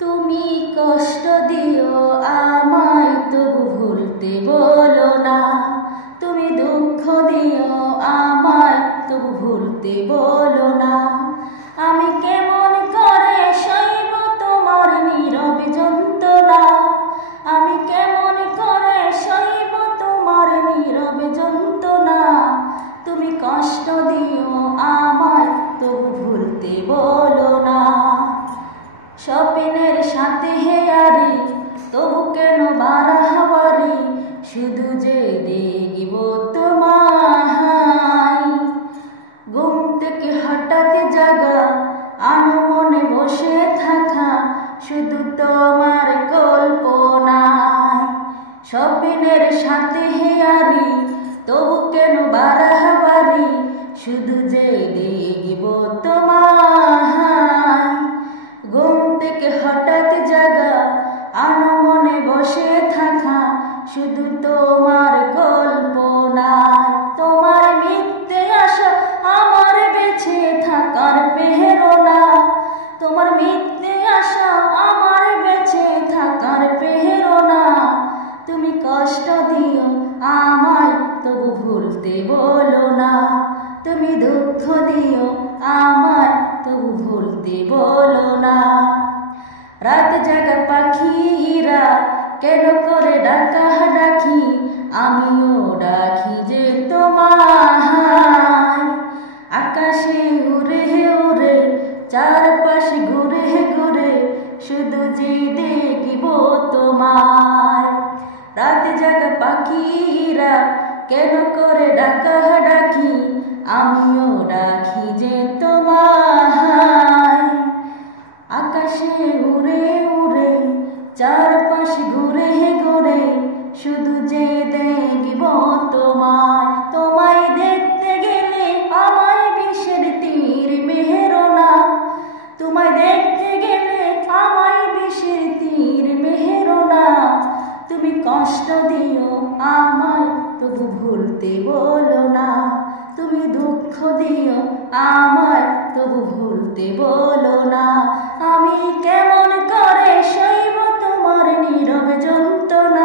তুমি কষ্ট দিও আমায় তবু ভুলতে বলো না, তুমি দুঃখ দিও আমায় তবু ভুলতে বলো না। আমি কেমন করে সইব তোমার নীরব যন্ত্রণা, আমি কেমন করে সইব তোমার নীরব যন্ত্রণা। তুমি কষ্ট দিও আমায় তবু ভুলতে বলো না। স্বপ্নের সাথে হেয়ারি তবু কেন বাড়াবাড়ি, শুধু যে দেখব তোমায়। ঘুম থেকে হঠাৎ জাগা আনমনে বসে থাকা, শুধু তোমার কল্পনায়। স্বপ্নের সাথে হেয়ারি তবু কেন বাড়াবাড়ি, শুধু যে দেখব তোমায়। ঘুম থেকে হঠাৎ জাগা আনমনে বসে থাকা, শুধু তোমার কল্পনায়। তোমার মিথ্যে আশা আমার বেঁচে থাকার প্রেরণা, তোমার মিথ্যে আশা আমার বেঁচে থাকার প্রেরণা। তুমি কষ্ট দিও আমায় তবু ভুলতে বলো না, তুমি দুঃখ দিও আমায় তবু ভুলতে বলো না। রাত জাগা পাখিরা কেন করে ডাকা ডাকি, আমিও ডাকি যে তোমায়। আকাশে উড়ে উড়ে চারপাশে ঘুরে ঘুরে, শুধু যে দেখব তোমায়। রাত জাগা পাখিরা কেন করে ডাকা ডাকি, আমিও ডাকি যে তোমায়। আকাশে উড়ে উড়ে চারপাশে ঘুরে ঘুরে, শুধু যে দেখব তোমায়। তোমায় দেখতে গেলে আমায় বিষের তীর মেরো না, তোমায় দেখতে গেলে আমায় বিষের তীর মেরো না। তুমি কষ্ট দিও আমায় তবু ভুলতে বলো না, তুমি দুঃখ দিও আমায় তবু ভুলতে বলো না। আমি কেমন করে সইব তোমার নীরব যন্ত্রণা।